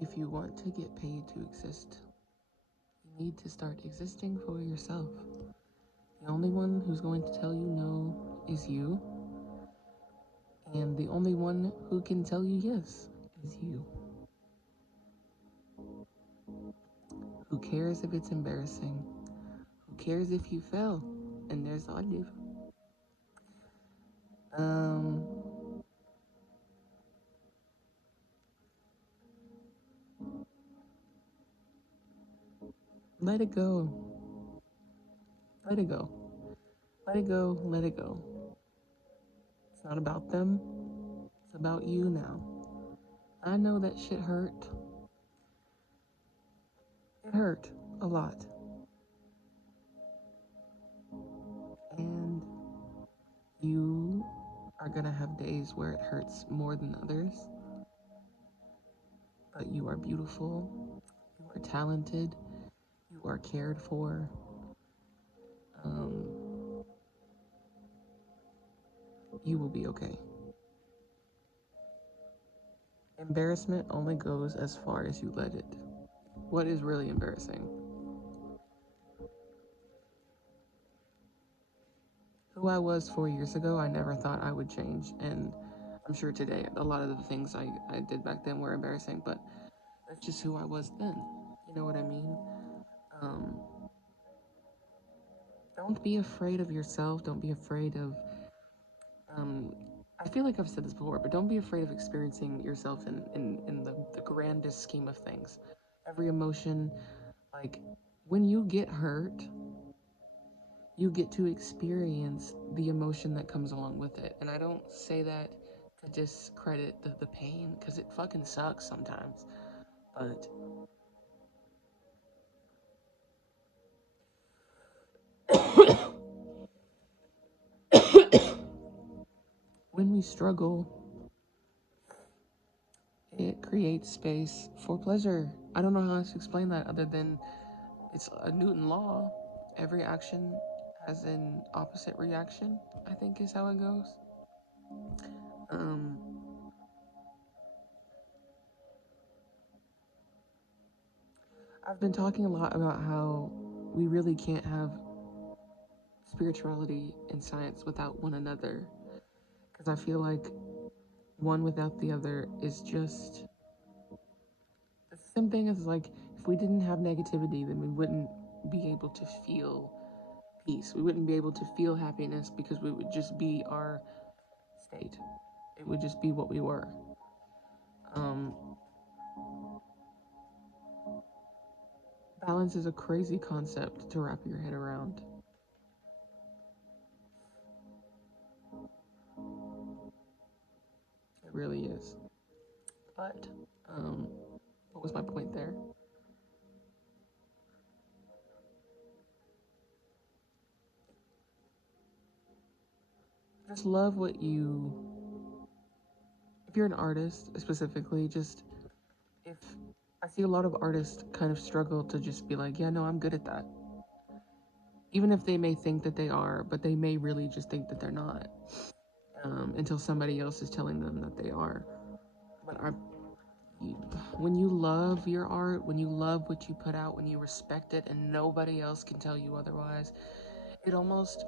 If you want to get paid to exist, you need to start existing for yourself. The only one who's going to tell you no is you, and the only one who can tell you yes is you. Who cares if it's embarrassing? Who cares if you fail? And there's Olive. Um, Let it go. Let it go. Let it go. Let it go. It's not about them. It's about you now. I know that shit hurt. It hurt a lot. And you are gonna have days where it hurts more than others. But you are beautiful. You are talented. You are cared for. Um, you will be okay. Embarrassment only goes as far as you let it. What is really embarrassing? Who I was 4 years ago, I never thought I would change. And I'm sure today, a lot of the things I did back then were embarrassing, but that's just who I was then. You know what I mean? Um, don't be afraid of yourself. Don't be afraid of. Um, I feel like I've said this before, but don't be afraid of experiencing yourself in the grandest scheme of things. Every emotion, like when you get hurt, you get to experience the emotion that comes along with it. And I don't say that to discredit the pain, because it fucking sucks sometimes. But when we struggle, it creates space for pleasure. I don't know how else to explain that other than it's a Newton law. Every action has an opposite reaction, I think is how it goes. Um, I've been talking a lot about how we really can't have spirituality and science without one another. Because I feel like one without the other is just the same thing as like if we didn't have negativity, then we wouldn't be able to feel peace. We wouldn't be able to feel happiness because we would just be our state. It would just be what we were. Um, Balance is a crazy concept to wrap your head around. It really is. But, um, what was my point there? Just love what you. If you're an artist, specifically, just if I see a lot of artists kind of struggle to just be like, yeah, no, I'm good at that. Even if they may think that they are, but they may really just think that they're not, until somebody else is telling them that they are. But when you love your art, when you love what you put out, when you respect it, and nobody else can tell you otherwise, it almost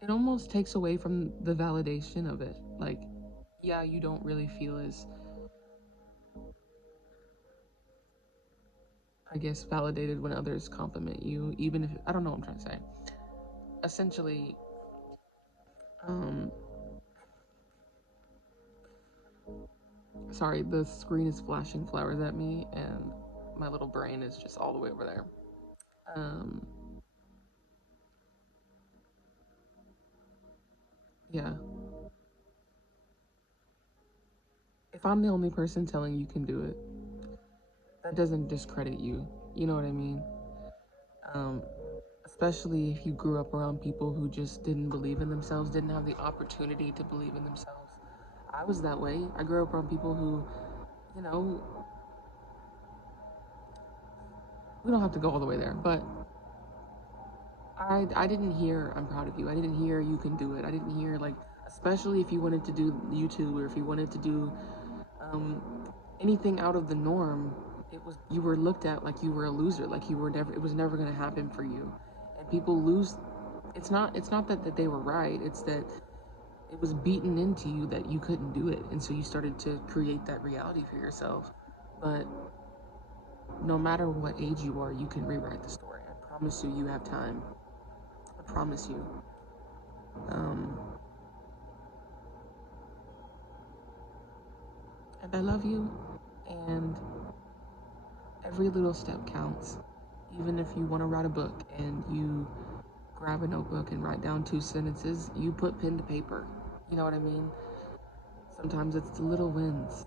it almost takes away from the validation of it. Like, yeah, you don't really feel as, I guess, validated when others compliment you, even if I don't know what I'm trying to say. Essentially, um, sorry, the screen is flashing flowers at me, and my little brain is just all the way over there. Um, yeah, if I'm the only person telling you can do it, that doesn't discredit you. You know what I mean? Um, Especially if you grew up around people who just didn't believe in themselves, didn't have the opportunity to believe in themselves. I was that way. I grew up around people who, you know, we don't have to go all the way there, but I didn't hear I'm proud of you. I didn't hear you can do it. I didn't hear like, especially if you wanted to do YouTube or if you wanted to do Um, anything out of the norm, you were looked at like you were a loser, like you were never, it was never going to happen for you. And people lose. It's not that they were right. It's that it was beaten into you that you couldn't do it, and so you started to create that reality for yourself. But no matter what age you are, you can rewrite the story. I promise you, you have time. I promise you. Um, and I love you, and every little step counts. Even if you want to write a book and you grab a notebook and write down 2 sentences, you put pen to paper. You know what I mean? Sometimes it's the little wins.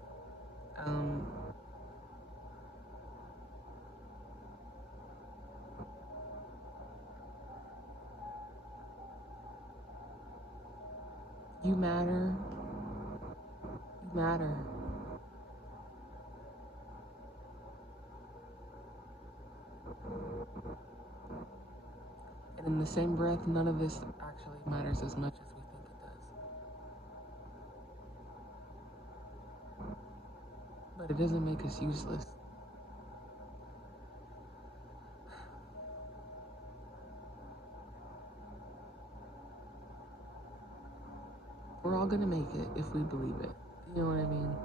Um, you matter. You matter. And in the same breath, none of this actually matters as much as we think it does. But it doesn't make us useless. We're all gonna make it if we believe it. You know what I mean?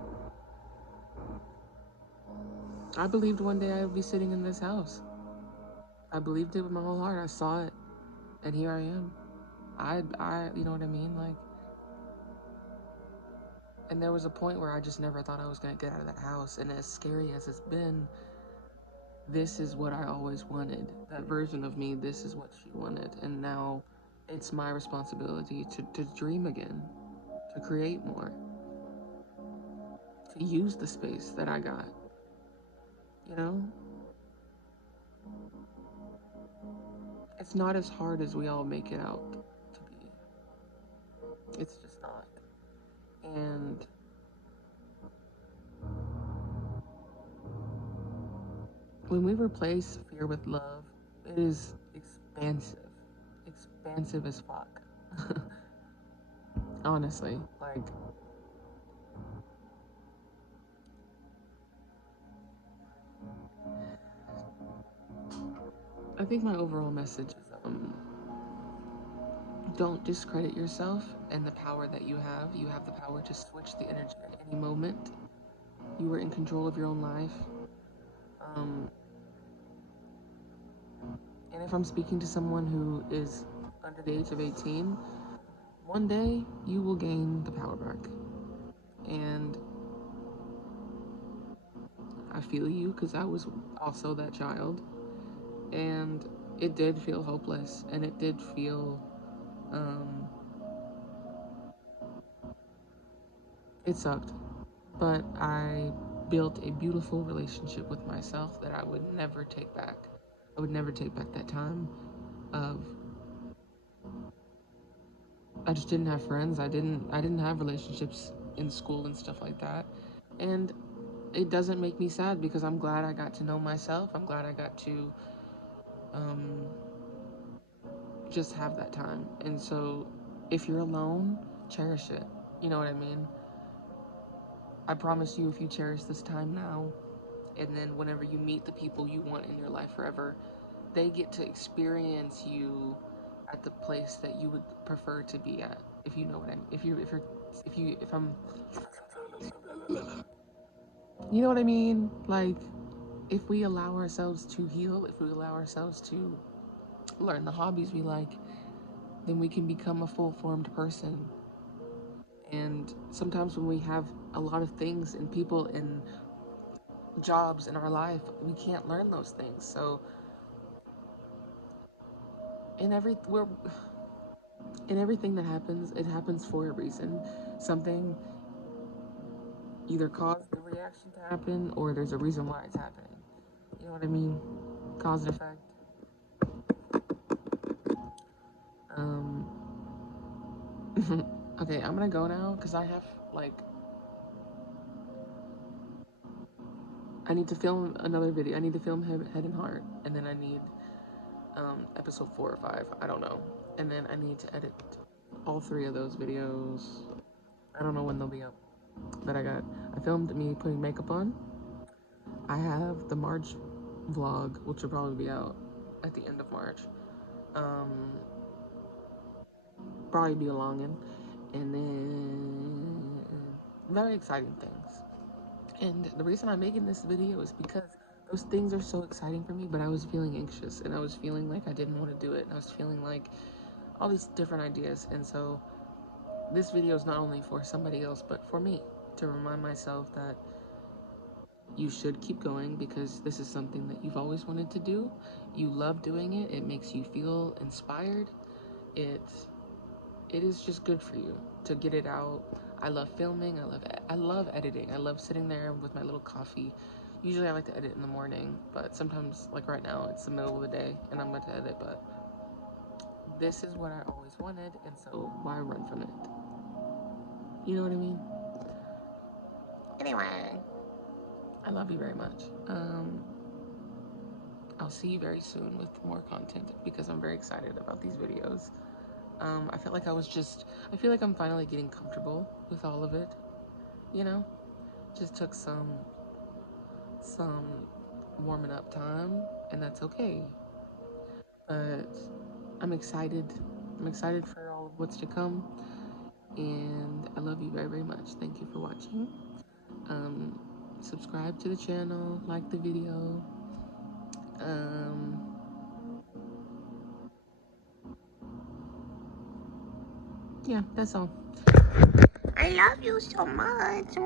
I believed one day I would be sitting in this house. I believed it with my whole heart. I saw it, and here I am. You know what I mean? Like, and there was a point where I just never thought I was gonna get out of that house. And as scary as it's been, this is what I always wanted. That version of me, this is what she wanted. And now it's my responsibility to dream again, to create more, to use the space that I got, you know? It's not as hard as we all make it out to be. It's just not. And when we replace fear with love, it is expansive. Expansive as fuck. Honestly. Like, I think my overall message is don't discredit yourself and the power that you have. You have the power to switch the energy at any moment. You are in control of your own life. Um, and if I'm speaking to someone who is under the age of 18, one day you will gain the power back. And I feel you because I was also that child. And it did feel hopeless and it did feel, um, it sucked. But I built a beautiful relationship with myself that I would never take back. I would never take back that time of I just didn't have friends. I didn't have relationships in school and stuff like that. And it doesn't make me sad because I'm glad I got to know myself. I'm glad I got to um, just have that time. And so if you're alone, cherish it. You know what I mean? I promise you, if you cherish this time now, and then whenever you meet the people you want in your life forever, they get to experience you at the place that you would prefer to be at. If you know what I'm, if I'm, you know what I mean? Like, if we allow ourselves to heal, if we allow ourselves to learn the hobbies we like, then we can become a full formed person. And sometimes when we have a lot of things and people and jobs in our life, we can't learn those things. So in every we're in everything that happens, it happens for a reason. Something either caused the reaction to happen or there's a reason why it's happening. You know what I mean? Cause and effect. Um okay, I'm gonna go now because I have like I need to film another video. I need to film Head and Heart, and then I need episode 4 or 5. I don't know, and then I need to edit all 3 of those videos. I don't know when they'll be up. that I filmed me putting makeup on. I have the March vlog, which will probably be out at the end of March. Um, Probably be a longin'. And then very exciting things. And the reason I'm making this video is because those things are so exciting for me, but I was feeling anxious and I was feeling like I didn't want to do it. And I was feeling like all these different ideas. And so this video is not only for somebody else, but for me to remind myself that you should keep going because this is something that you've always wanted to do. You love doing it. It makes you feel inspired. It it is just good for you to get it out. I love filming. I love editing. I love sitting there with my little coffee. Usually I like to edit in the morning, but sometimes like right now it's the middle of the day and I'm about to edit, but this is what I always wanted, and so why run from it? You know what I mean? Anyway, I love you very much. I'll see you very soon with more content because I'm very excited about these videos. I feel like I feel like I'm finally getting comfortable with all of it. You know, just took some warming up time, and that's okay. But I'm excited. I'm excited for all of what's to come, and I love you very, very much. Thank you for watching. Um, Subscribe to the channel, like the video. Um, yeah, that's all. I love you so much.